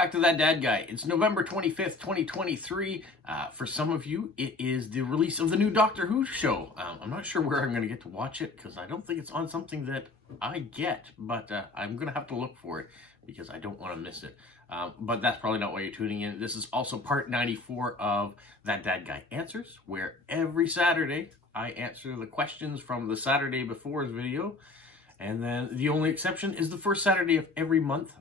back to That Dad Guy. It's November 25th, 2023. For some of you, it is the release of the new Doctor Who show. I'm not sure where I'm going to get to watch it because I don't think it's on something that I get, but I'm going to have to look for it because I don't want to miss it. But that's probably not why you're tuning in. This is also part 94 of That Dad Guy Answers, where every Saturday I answer the questions from the Saturday before's video. And then the only exception is the first Saturday of every month.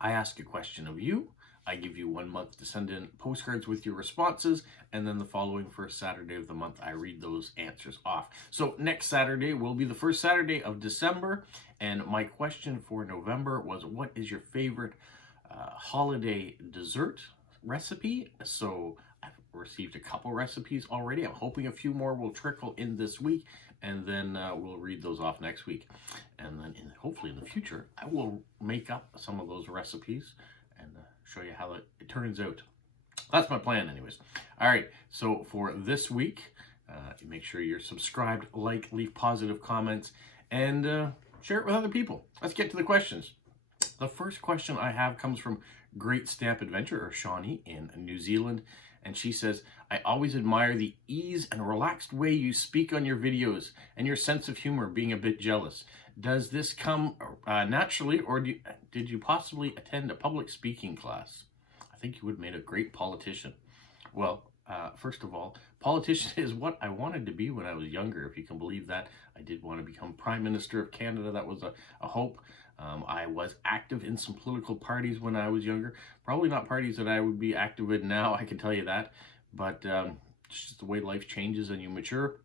I ask a question of you. I give you 1 month to send in postcards with your responses, and then the following first Saturday of the month, I read those answers off. So next Saturday will be the first Saturday of December, and my question for November was, what is your favorite holiday dessert recipe? So I've received a couple recipes already. I'm hoping a few more will trickle in this week, and then we'll read those off next week. And then hopefully in the future, I will make up some of those recipes and show you how it turns out. That's my plan anyways. All right, so for this week, make sure you're subscribed, like, leave positive comments, and share it with other people. Let's get to the questions. The first question I have comes from Great Stamp Adventure, or Shawnee, in New Zealand. And she says, I always admire the ease and relaxed way you speak on your videos and your sense of humor, being a bit jealous. Does this come naturally, or did you possibly attend a public speaking class? I think you would have made a great politician. Well, first of all, politician is what I wanted to be when I was younger, if you can believe that. I did want to become Prime Minister of Canada. That was a hope. I was active in some political parties when I was younger. Probably not parties that I would be active in now, I can tell you that. But it's just the way life changes and you mature.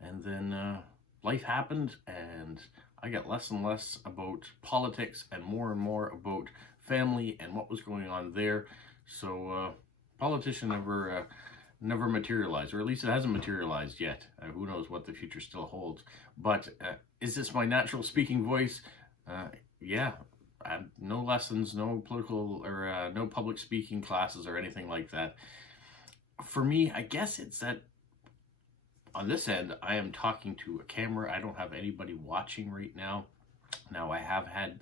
And then life happened, and I got less and less about politics and more about family and what was going on there. So politician never materialized, or at least it hasn't materialized yet. Who knows what the future still holds. But is this my natural speaking voice? Yeah, no lessons, no political or no public speaking classes or anything like that. For me, I guess it's that on this end, I am talking to a camera. I don't have anybody watching right now. Now, I have had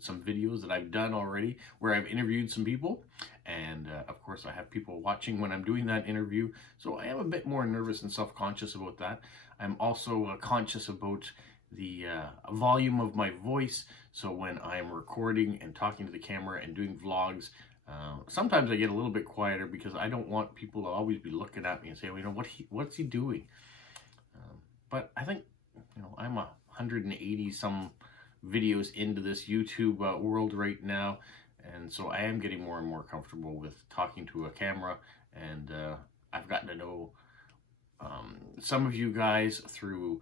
some videos that I've done already where I've interviewed some people, and of course I have people watching when I'm doing that interview, so I am a bit more nervous and self-conscious about that. I'm also conscious about the volume of my voice, so when I'm recording and talking to the camera and doing vlogs, sometimes I get a little bit quieter because I don't want people to always be looking at me and say, well, you know, what's he doing? But I think, you know, I'm 180 some videos into this YouTube world right now, and so I am getting more and more comfortable with talking to a camera, and I've gotten to know some of you guys through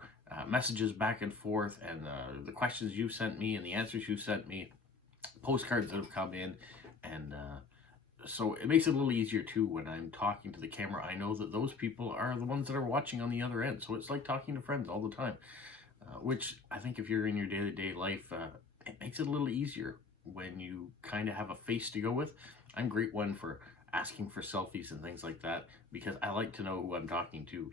messages back and forth, and the questions you've sent me and the answers you've sent me, postcards that have come in, and so it makes it a little easier too when I'm talking to the camera. I know that those people are the ones that are watching on the other end, so it's like talking to friends all the time, which I think if you're in your day-to-day life, it makes it a little easier when you kind of have a face to go with. I'm a great one for asking for selfies and things like that because I like to know who I'm talking to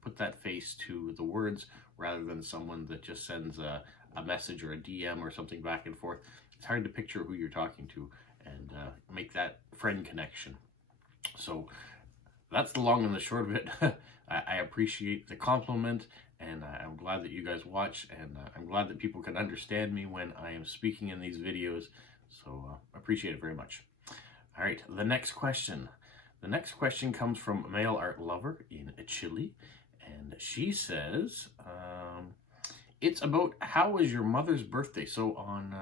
put that face to the words rather than someone that just sends a message or a DM or something back and forth. It's hard to picture who you're talking to and make that friend connection. So that's the long and the short of it. I appreciate the compliment, and I'm glad that you guys watch, and I'm glad that people can understand me when I am speaking in these videos. So appreciate it very much. All right, the next question. The next question comes from Mail Art Lover in Chile, and she says, it's about how was your mother's birthday? So on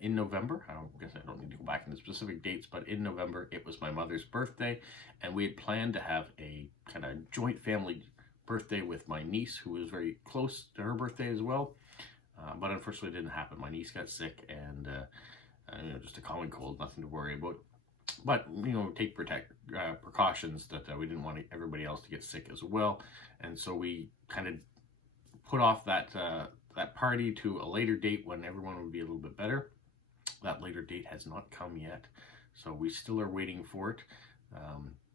in November, I guess I don't need to go back into specific dates, but in November, it was my mother's birthday, and we had planned to have a kind of joint family birthday with my niece, who was very close to her birthday as well, but unfortunately it didn't happen. My niece got sick, and you know, just a common cold, nothing to worry about. But, you know, take precautions that we didn't want everybody else to get sick as well. And so we kind of put off that party to a later date when everyone would be a little bit better. That later date has not come yet, so we still are waiting for it.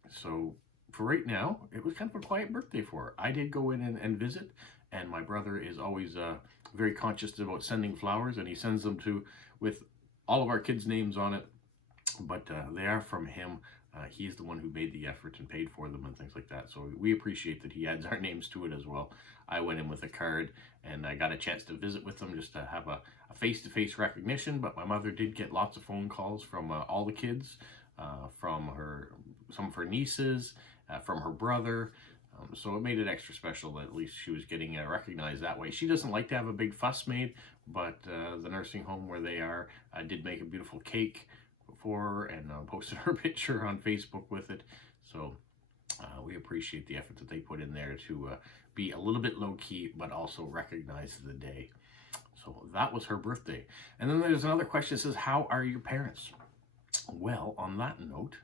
So for right now, it was kind of a quiet birthday for her. I did go in and visit, and my brother is always very conscious about sending flowers, and he sends them with all of our kids' names on it. but they are from him. He's the one who made the effort and paid for them and things like that. So we appreciate that he adds our names to it as well. I went in with a card, and I got a chance to visit with them just to have a face-to-face recognition. But my mother did get lots of phone calls from all the kids, from some of her nieces, from her brother. So it made it extra special that at least she was getting recognized that way. She doesn't like to have a big fuss made, but the nursing home where they are did make a beautiful cake for her and posted her picture on Facebook with it. So we appreciate the effort that they put in there to be a little bit low-key, but also recognize the day. So that was her birthday. And then there's another question that says, how are your parents? Well, on that note,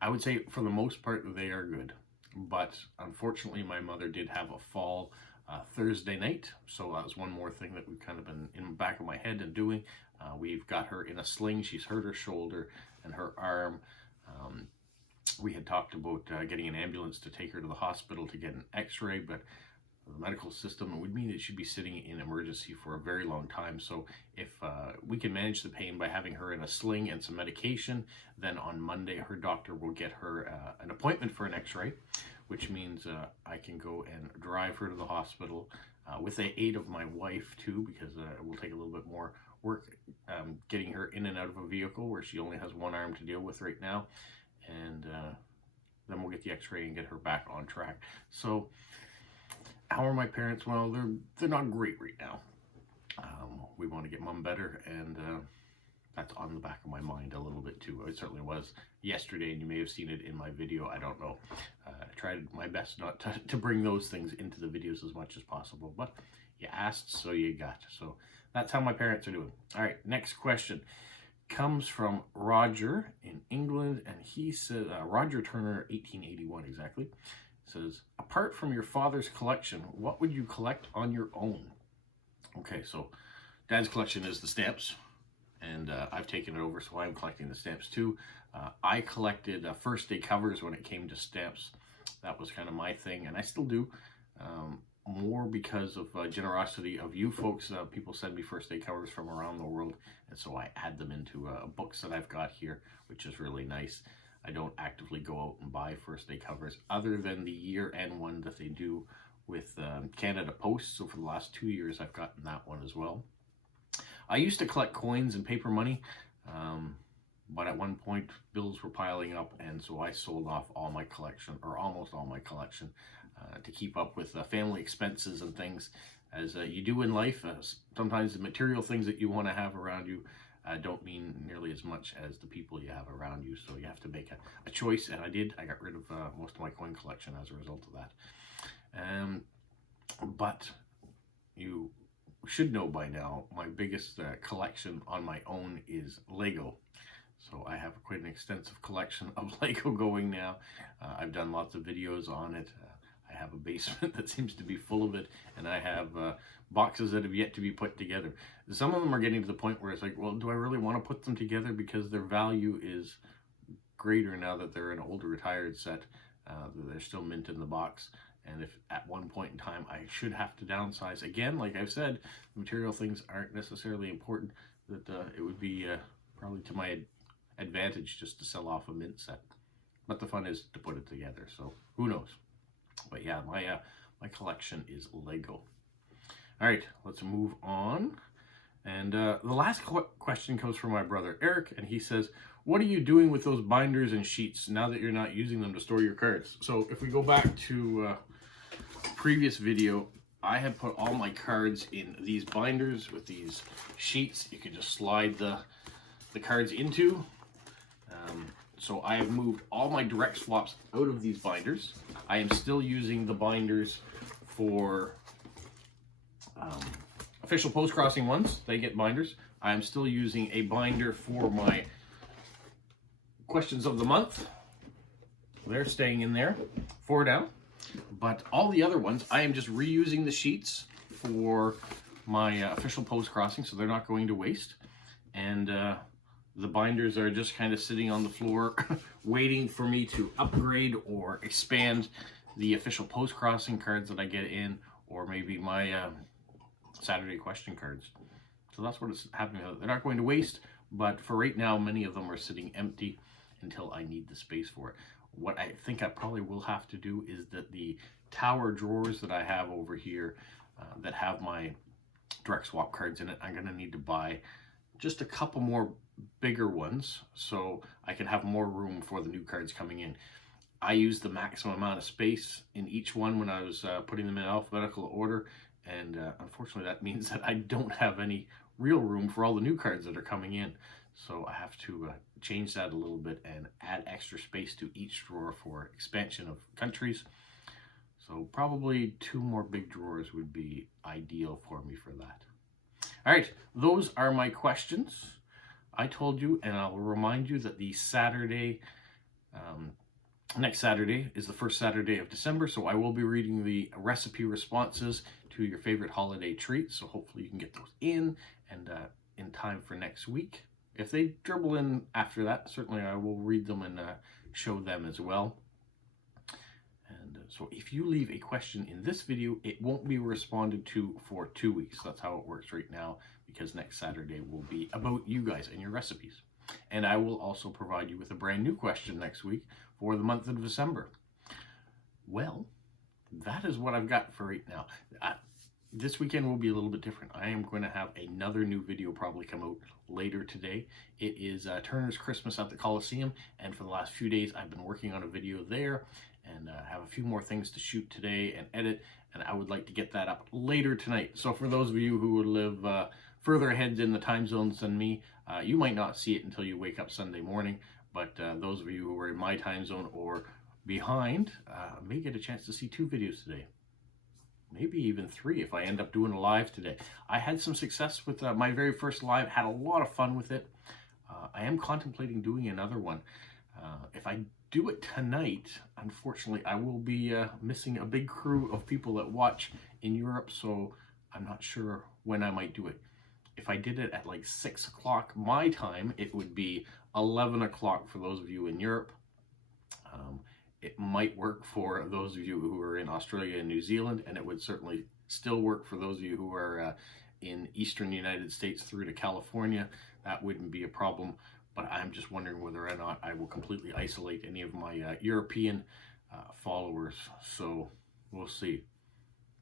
I would say for the most part, they are good. But unfortunately, my mother did have a fall Thursday night. So that was one more thing that we've kind of been in the back of my head and doing. We've got her in a sling. She's hurt her shoulder and her arm. We had talked about getting an ambulance to take her to the hospital to get an x-ray, but the medical system would mean that she'd be sitting in emergency for a very long time. So if we can manage the pain by having her in a sling and some medication, then on Monday her doctor will get her an appointment for an x-ray, which means I can go and drive her to the hospital with the aid of my wife too, because it will take a little bit more work getting her in and out of a vehicle where she only has one arm to deal with right now. And then we'll get the x-ray and get her back on track. So how are my parents? Well, they're not great right now. We want to get mom better, and that's on the back of my mind a little bit too. It certainly was yesterday, and you may have seen it in my video. I don't know. I tried my best not to bring those things into the videos as much as possible, but you asked, so you got. So that's how my parents are doing. All right, next question comes from Roger in England, and he said, Roger Turner, 1881 exactly, says, apart from your father's collection, what would you collect on your own? Okay, so Dad's collection is the stamps, and I've taken it over, so I'm collecting the stamps too. I collected first day covers when it came to stamps. That was kind of my thing, and I still do. More because of generosity of you folks. People send me first day covers from around the world, and so I add them into books that I've got here, which is really nice. I don't actively go out and buy first day covers other than the year-end one that they do with Canada Post. So for the last 2 years, I've gotten that one as well. I used to collect coins and paper money, but at one point bills were piling up, and so I sold off all my collection, or almost all my collection, to keep up with family expenses and things, as you do in life. Sometimes the material things that you want to have around you don't mean nearly as much as the people you have around you, so you have to make a choice, and I did. I got rid of most of my coin collection as a result of that. But you should know by now, my biggest collection on my own is Lego. So I have quite an extensive collection of Lego going now. I've done lots of videos on it. I have a basement that seems to be full of it, and I have boxes that have yet to be put together. Some of them are getting to the point where it's like, well, do I really want to put them together, because their value is greater now that they're an older retired set. They're still mint in the box, and if at one point in time I should have to downsize again, like I've said, material things aren't necessarily important, that it would be probably to my advantage just to sell off a mint set. But the fun is to put it together, so who knows. But yeah, my collection is Lego. All right, let's move on. And the last question comes from my brother Eric, and he says, what are you doing with those binders and sheets now that you're not using them to store your cards? So if we go back to previous video, I had put all my cards in these binders with these sheets you can just slide the cards into. So I have moved all my direct swaps out of these binders. I am still using the binders for official post-crossing ones. They get binders. I am still using a binder for my questions of the month. They're staying in there, 4 down. But all the other ones, I am just reusing the sheets for my official post-crossing, so they're not going to waste. And the binders are just kind of sitting on the floor waiting for me to upgrade or expand the official post-crossing cards that I get in, or maybe my Saturday question cards. So that's what is happening. They're not going to waste, but for right now, many of them are sitting empty until I need the space for it. What I think I probably will have to do is that the tower drawers that I have over here that have my direct swap cards in it, I'm going to need to buy just a couple more bigger ones so I can have more room for the new cards coming in. I used the maximum amount of space in each one when I was putting them in alphabetical order, and unfortunately that means that I don't have any real room for all the new cards that are coming in. So I have to change that a little bit and add extra space to each drawer for expansion of countries. So probably 2 more big drawers would be ideal for me for that. All right, those are my questions. I told you, and I'll remind you, that the Saturday, next Saturday is the first Saturday of December, so I will be reading the recipe responses to your favorite holiday treats, so hopefully you can get those in and in time for next week. If they dribble in after that, certainly I will read them and show them as well. And so if you leave a question in this video, it won't be responded to for 2 weeks. That's how it works right now, because next Saturday will be about you guys and your recipes. And I will also provide you with a brand new question next week for the month of December. Well, that is what I've got for right now. This weekend will be a little bit different. I am going to have another new video probably come out later today. It is Turner's Christmas at the Coliseum, and for the last few days I've been working on a video there and have a few more things to shoot today and edit, and I would like to get that up later tonight. So for those of you who live further ahead in the time zones than me, you might not see it until you wake up Sunday morning, but those of you who are in my time zone or behind may get a chance to see 2 videos today. Maybe even 3 if I end up doing a live today. I had some success with my very first live, had a lot of fun with it. I am contemplating doing another one. If I do it tonight, unfortunately, I will be missing a big crew of people that watch in Europe, so I'm not sure when I might do it. If I did it at like 6 o'clock my time, it would be 11 o'clock for those of you in Europe. It might work for those of you who are in Australia and New Zealand, and it would certainly still work for those of you who are in eastern United States through to California. That wouldn't be a problem, but I'm just wondering whether or not I will completely isolate any of my European followers. So we'll see.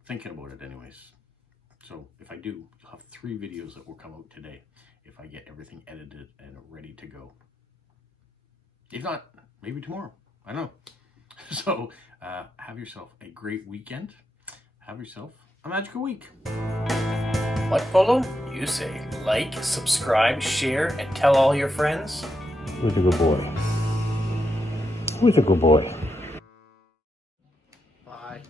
Thinking about it anyways. So if I do, you'll have 3 videos that will come out today if I get everything edited and ready to go. If not, maybe tomorrow. I don't know. So have yourself a great weekend. Have yourself a magical week. What, Polo? You say like, subscribe, share, and tell all your friends? Who's a good boy? Who's a good boy? Bye.